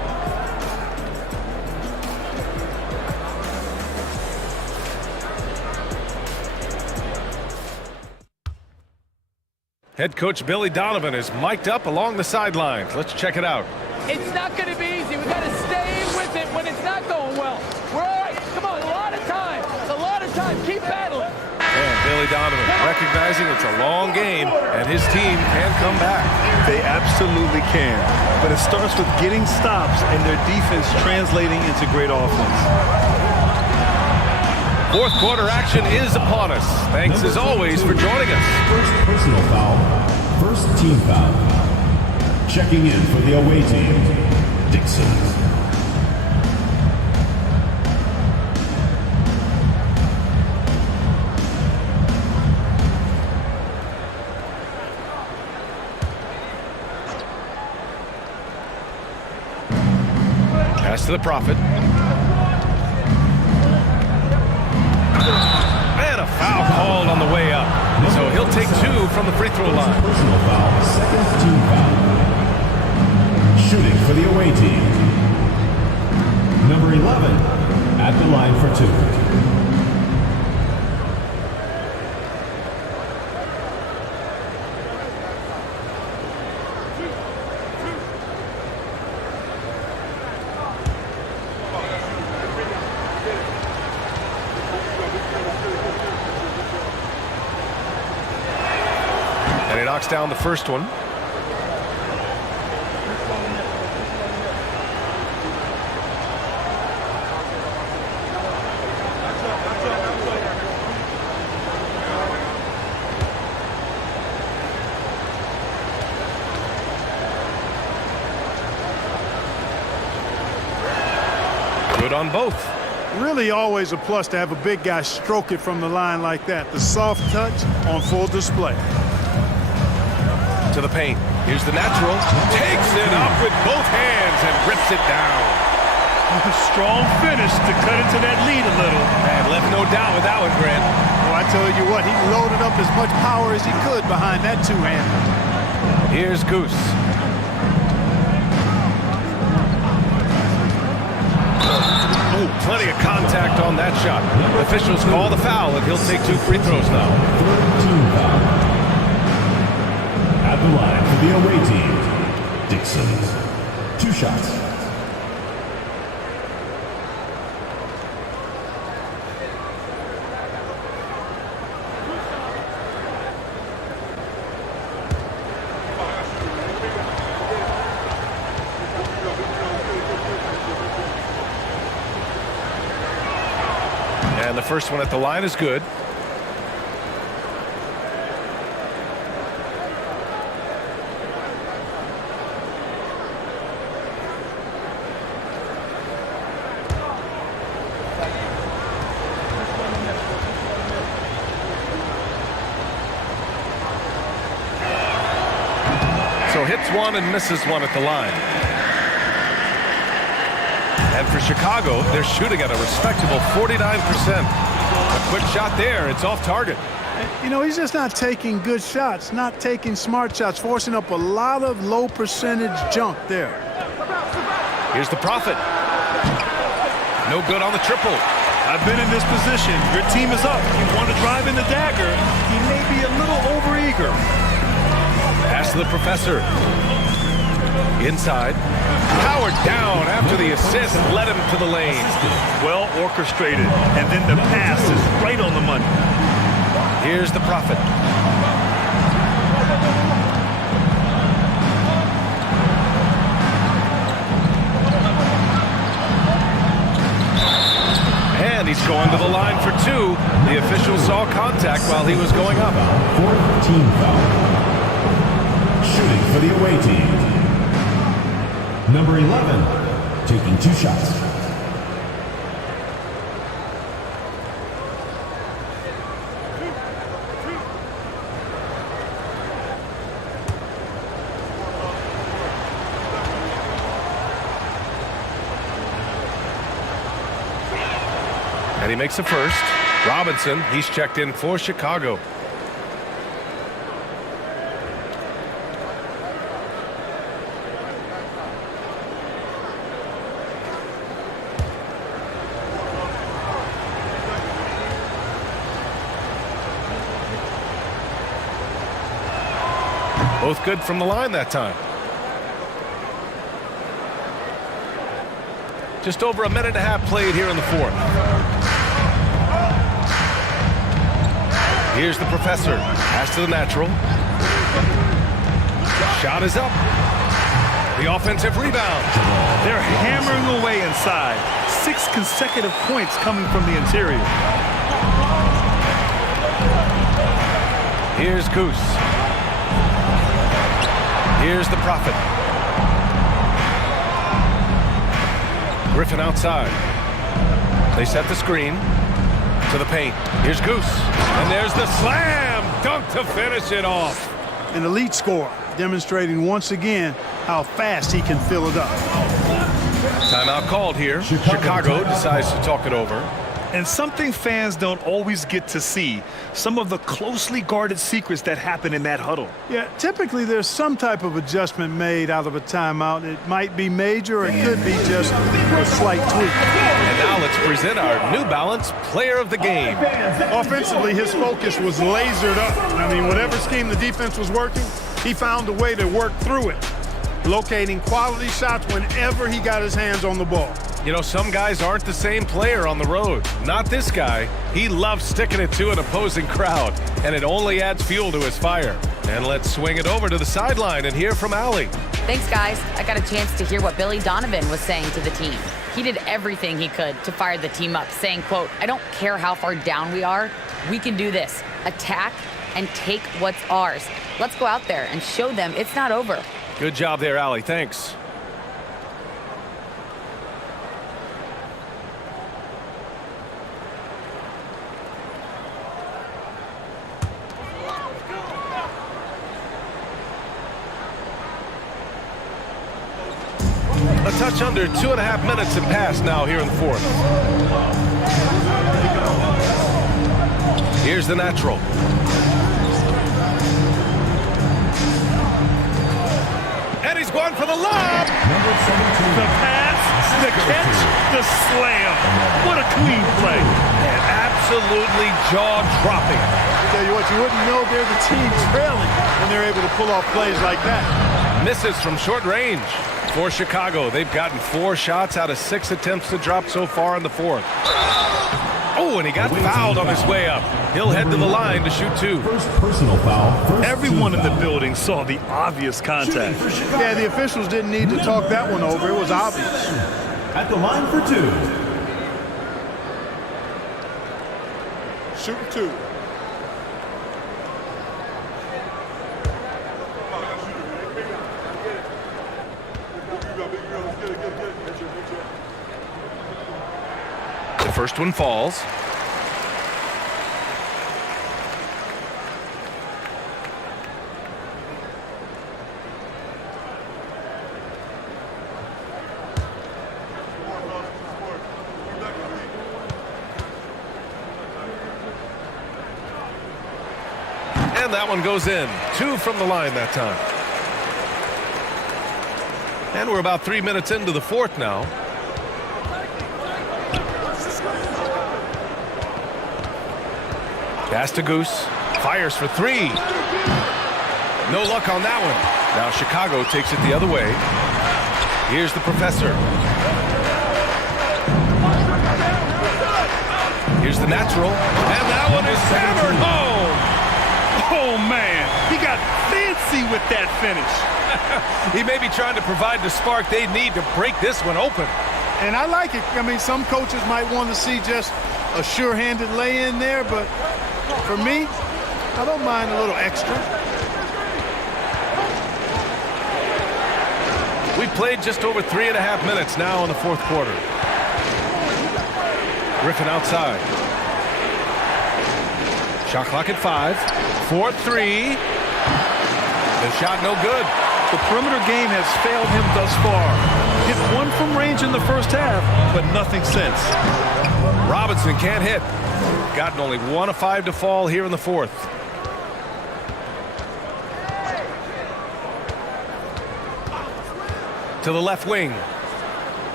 Head coach Billy Donovan is mic'd up along the sidelines. Let's check it out. It's not going to be easy. We've got to stay with it when it's not going well. We're all right. Come on, a lot of time. It's a lot of time. Keep battling. And Billy Donovan recognizing it's a long game and his team can come back. They absolutely can. But it starts with getting stops and their defense translating into great offense. Fourth quarter action is upon us. Thanks as always for joining us. First personal foul. First team foul. Checking in for the away team, Dixon. Pass to the Prophet. And a foul called on the way up. So he'll take 2 from the free throw line. Personal foul, second team foul. Shooting for the away team, number 11, at the line for 2. And he knocks down the first one. Good on both. Really always a plus to have a big guy stroke it from the line like that. The soft touch on full display. To the paint. Here's the natural. Takes it up with both hands and rips it down. Strong finish to cut into that lead a little. And left no doubt with that one, Grant. Well, I tell you what, he loaded up as much power as he could behind that two-hander. Here's Goose. Ooh, plenty of contact on that shot. Officials call the foul, and he'll take 2 free throws now. Third team foul. At the line for the away team, Dixon. 2 shots. And the first one at the line is good. So hits one and misses one at the line. And for Chicago, they're shooting at a respectable 49%. A quick shot there. It's off target. You know, he's just not taking good shots, not taking smart shots, forcing up a lot of low percentage junk there. Here's the Prophet. No good on the triple. I've been in this position. Your team is up. You want to drive in the dagger. He may be a little overeager. Pass to the Professor. Inside. Powered down after the assist led him to the lane. Well orchestrated. And then the pass is right on the money. Here's the Prophet. And he's going to the line for 2. The official saw contact while he was going up. Fourth team foul. Shooting for the away team, number 11, taking 2 shots. And he makes a first. Robinson, he's checked in for Chicago. Both good from the line that time. Just over a minute and a half played here in the fourth. Here's the professor. Pass to the natural. Shot is up. The offensive rebound. They're hammering away inside. 6 consecutive points coming from the interior. Here's Goose. Here's the Prophet. Griffin outside. They set the screen to the paint. Here's Goose. And there's the slam dunk to finish it off. An elite scorer, demonstrating once again how fast he can fill it up. Timeout called here. Chicago decides to talk it over. And something fans don't always get to see, some of the closely guarded secrets that happen in that huddle. Yeah, typically there's some type of adjustment made out of a timeout. It might be major, or it could be just a slight tweak. And now let's present our New Balance Player of the Game. Offensively, his focus was lasered up. I mean, whatever scheme the defense was working, he found a way to work through it, locating quality shots whenever he got his hands on the ball. You know, some guys aren't the same player on the road. Not this guy. He loves sticking it to an opposing crowd, and it only adds fuel to his fire. And let's swing it over to the sideline and hear from Allie. Thanks, guys. I got a chance to hear what Billy Donovan was saying to the team. He did everything he could to fire the team up, saying, quote, "I don't care how far down we are. We can do this. Attack and take what's ours. Let's go out there and show them it's not over." Good job there, Allie. Thanks. A touch under 2.5 minutes have passed now here in the fourth. Here's the natural. And he's going for the lob. The pass, the catch, the slam. What a clean play. And absolutely jaw-dropping. I tell you what, you wouldn't know they're the team trailing when they're able to pull off plays like that. Misses from short range. For Chicago, they've gotten 4 shots out of 6 attempts to drop so far in the fourth. Oh, and he got fouled on his way up. He'll head to the line to shoot 2. First personal foul. Everyone in the building saw the obvious contact. Yeah, the officials didn't need to talk that one over. It was obvious. At the line for 2. Shoot 2. The first one falls. And that one goes in. 2 from the line that time. And we're about 3 minutes into the fourth now. Pass to Goose. Fires for 3. No luck on that one. Now Chicago takes it the other way. Here's the professor. Here's the natural. And that one is hammered home. Oh, man. He got fancy with that finish. He may be trying to provide the spark they need to break this one open. And I like it. I mean, some coaches might want to see just a sure-handed lay-in there, but for me, I don't mind a little extra. We've played just over 3.5 minutes now in the fourth quarter. Griffin outside. Shot clock at 5. 4-3. The shot no good. The perimeter game has failed him thus far. Hit one from range in the first half, but nothing since. Robinson can't hit. Gotten only 1 of 5 to fall here in the fourth. To the left wing.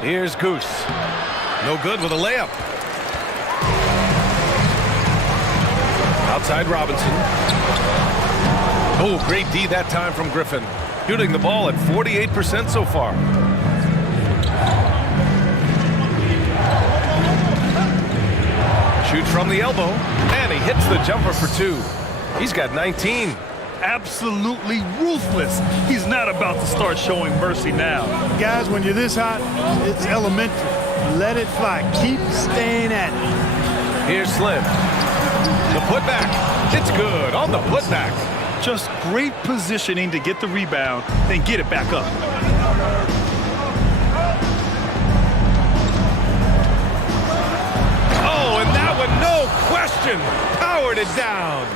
Here's Goose. No good with a layup. Outside Robinson. Oh, great D that time from Griffin. Shooting the ball at 48% so far. Shoots from the elbow, and he hits the jumper for 2. He's got 19. Absolutely ruthless. He's not about to start showing mercy now. Guys, when you're this hot, it's elementary. Let it fly. Keep staying at it. Here's Slim. The putback. It's good on the putback. Just great positioning to get the rebound, then get it back up. Oh, and that one, no question, powered it down.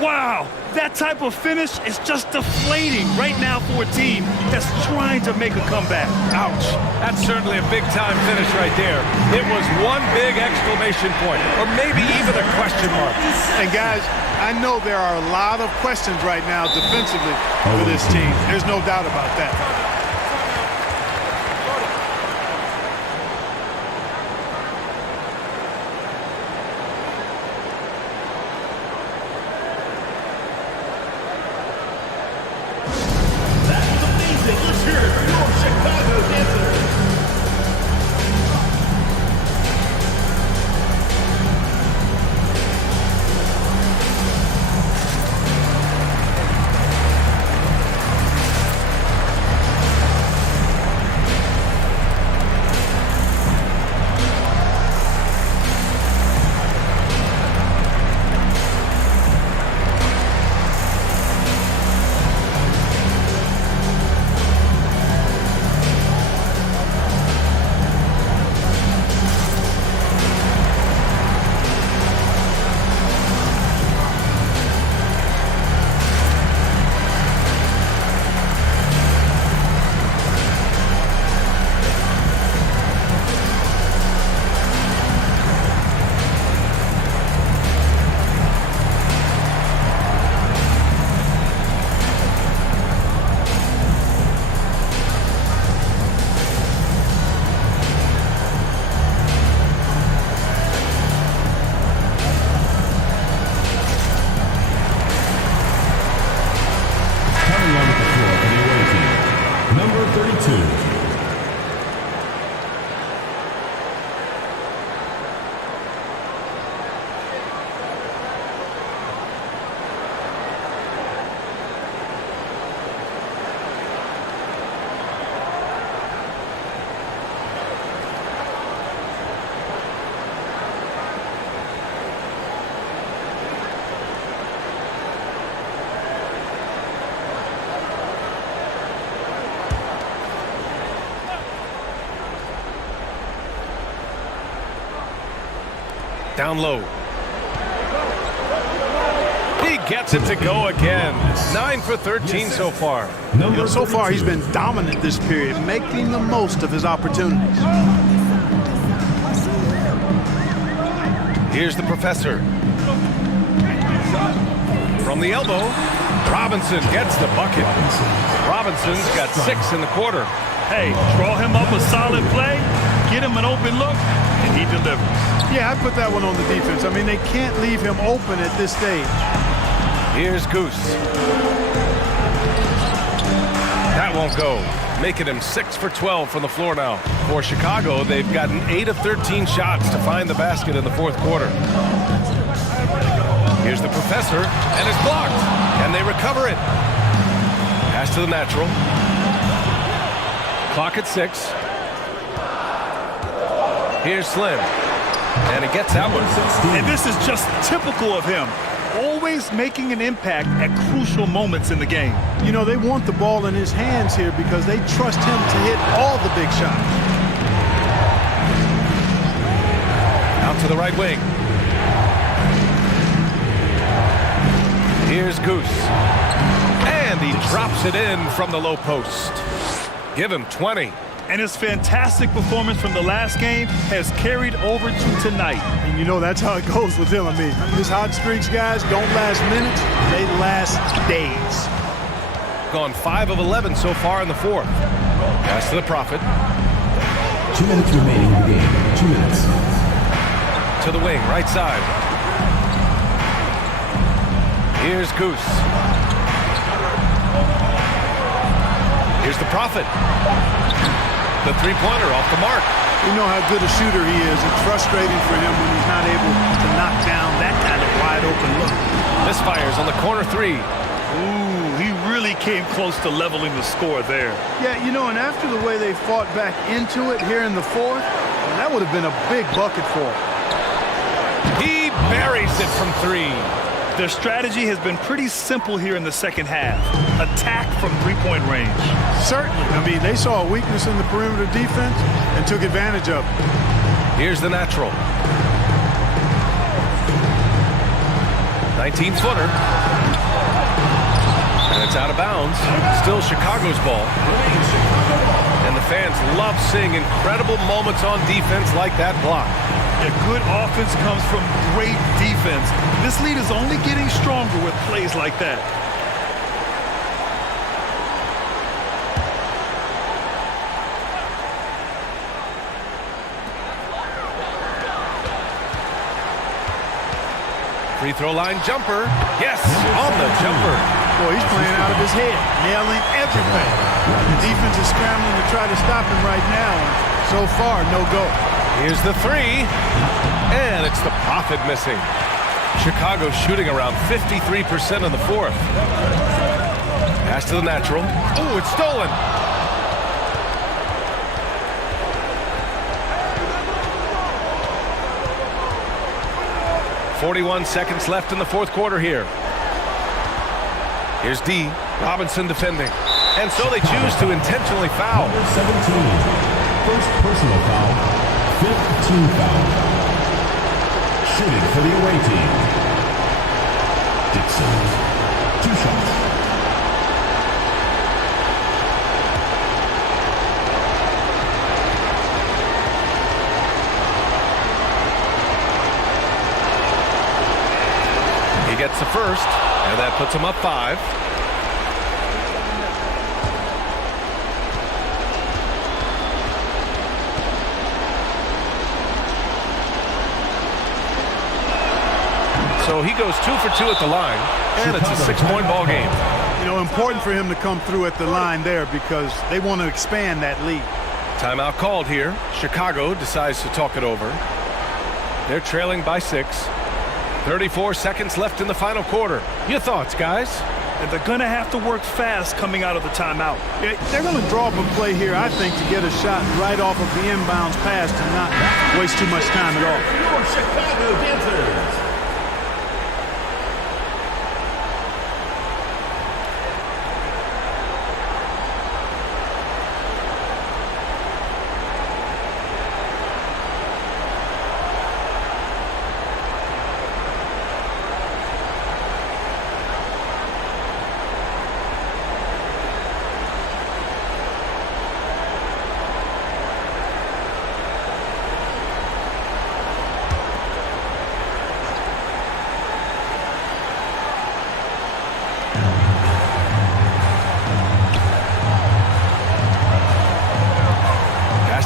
Wow, that type of finish is just deflating right now for a team that's trying to make a comeback. Ouch. That's certainly a big-time finish right there. It was one big exclamation point, or maybe even a question mark. And guys, I know there are a lot of questions right now defensively for this team. There's no doubt about that. Down low. He gets it to go again. 9 for 13 so far. So far he's been dominant this period, making the most of his opportunities. Here's the professor. From the elbow, Robinson gets the bucket. Robinson's got 6 in the quarter. Hey, draw him up a solid play, get him an open look, and he delivers. Yeah, I put that one on the defense. I mean, they can't leave him open at this stage. Here's Goose. That won't go. Making him 6 for 12 from the floor now. For Chicago, they've gotten 8 of 13 shots to find the basket in the fourth quarter. Here's the professor, and it's blocked. And they recover it. Pass to the natural. Clock at 6. Here's Slim. And he gets that one. And this is just typical of him. Always making an impact at crucial moments in the game. You know, they want the ball in his hands here because they trust him to hit all the big shots. Out to the right wing. Here's Goose. And he drops it in from the low post. Give him 20. And his fantastic performance from the last game has carried over to tonight. And you know that's how it goes with him. I mean, his hot streaks, guys, don't last minutes. They last days. Gone 5 of 11 so far in the fourth. Pass to the Prophet. 2 minutes remaining in the game. 2 minutes. To the wing, right side. Here's Goose. Here's the Prophet. The three-pointer off the mark. You know how good a shooter he is. It's frustrating for him when he's not able to knock down that kind of wide-open look. Misfires on the corner three. Ooh, he really came close to leveling the score there. Yeah, you know, and after the way they fought back into it here in the fourth, that would have been a big bucket for him. He buries it from three. Their strategy has been pretty simple here in the second half. Attack from three-point range. Certainly. I mean, they saw a weakness in the perimeter defense and took advantage of it. Here's the natural. 19-footer. And it's out of bounds. Still Chicago's ball. And the fans love seeing incredible moments on defense like that block. Yeah, good offense comes from great defense. This lead is only getting stronger with plays like that. Free throw line jumper. Yes, on the jumper. Boy, he's playing out of his head, nailing everything. The defense is scrambling to try to stop him right now. And so far, no go. Here's the three. And it's the Prophet missing. Chicago shooting around 53% in the fourth. Pass to the natural. Oh, it's stolen. .41 seconds left in the fourth quarter here. Here's D. Robinson defending. And so they choose to intentionally foul. Number 17. First personal foul. 5th team foul. Shooting for the away team. Dixon. 2 shots. He gets the first, and that puts him up 5. So he goes 2 for 2 at the line, and it's a 6-point ball game. You know, important for him to come through at the line there because they want to expand that lead. Timeout called here. Chicago decides to talk it over. They're trailing by 6. 34 seconds left in the final quarter. Your thoughts, guys? And they're going to have to work fast coming out of the timeout. Yeah, they're going to draw up a play here, I think, to get a shot right off of the inbounds pass and not waste too much time at all. Your Chicago Panthers.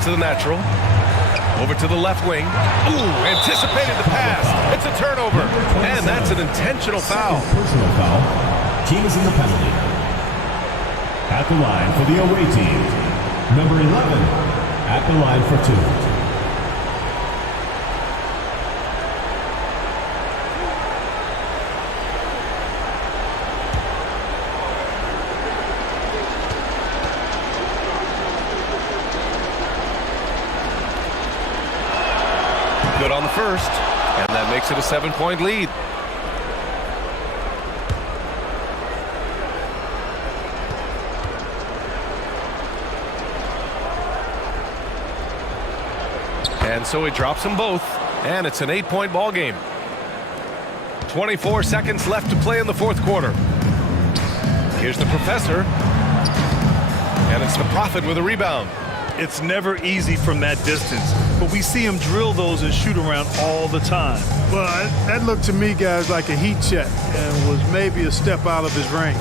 To the natural. Over to the left wing. Ooh, anticipated the pass. It's a turnover. And that's an intentional foul. Personal foul. Team is in the penalty. At the line for the away team. Number 11. At the line for 2. Good on the first, and that makes it a 7-point lead. And so he drops them both, and it's an 8-point ball game. 24 seconds left to play in the fourth quarter. Here's the professor. And it's the Prophet with a rebound. It's never easy from that distance, but we see him drill those and shoot around all the time. Well, that looked to me, guys, like a heat check and was maybe a step out of his range.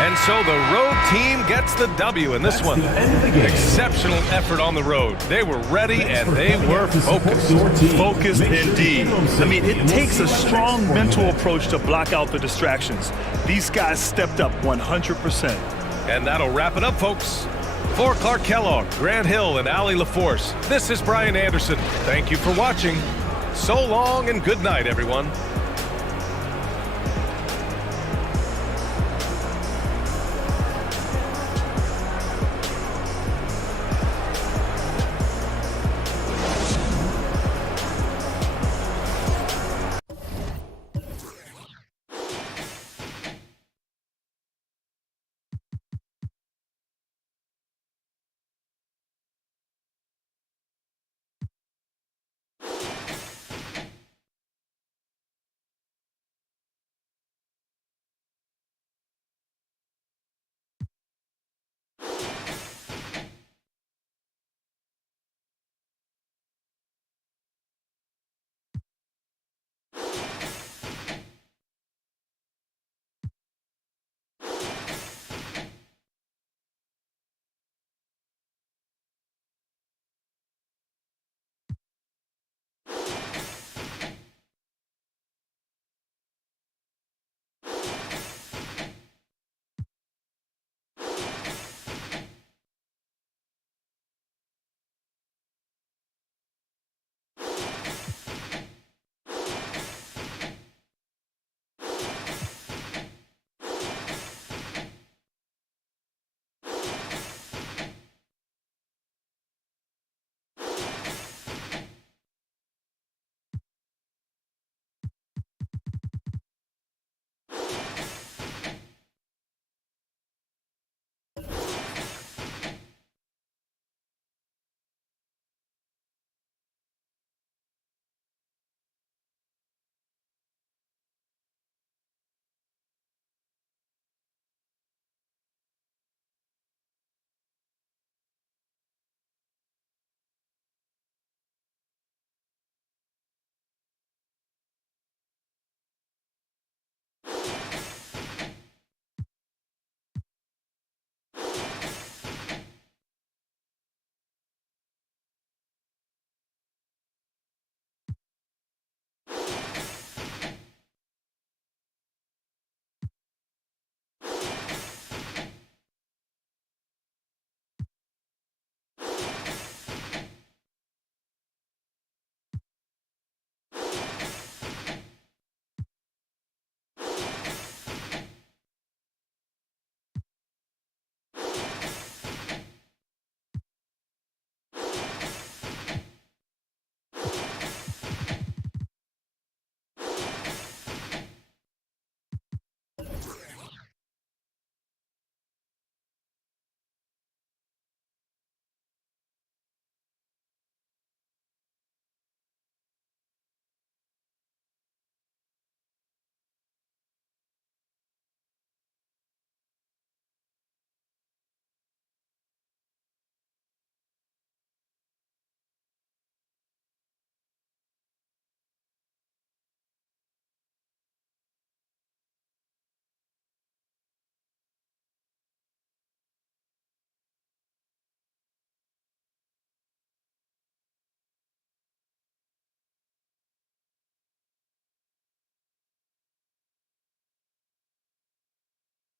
And so the road team gets the W in this one. Exceptional effort on the road. They were ready and they were focused. Focused indeed. I mean, it takes a strong mental approach to block out the distractions. These guys stepped up 100%. And that'll wrap it up, folks. For Clark Kellogg, Grant Hill, and Allie LaForce, this is Brian Anderson. Thank you for watching. So long and good night, everyone.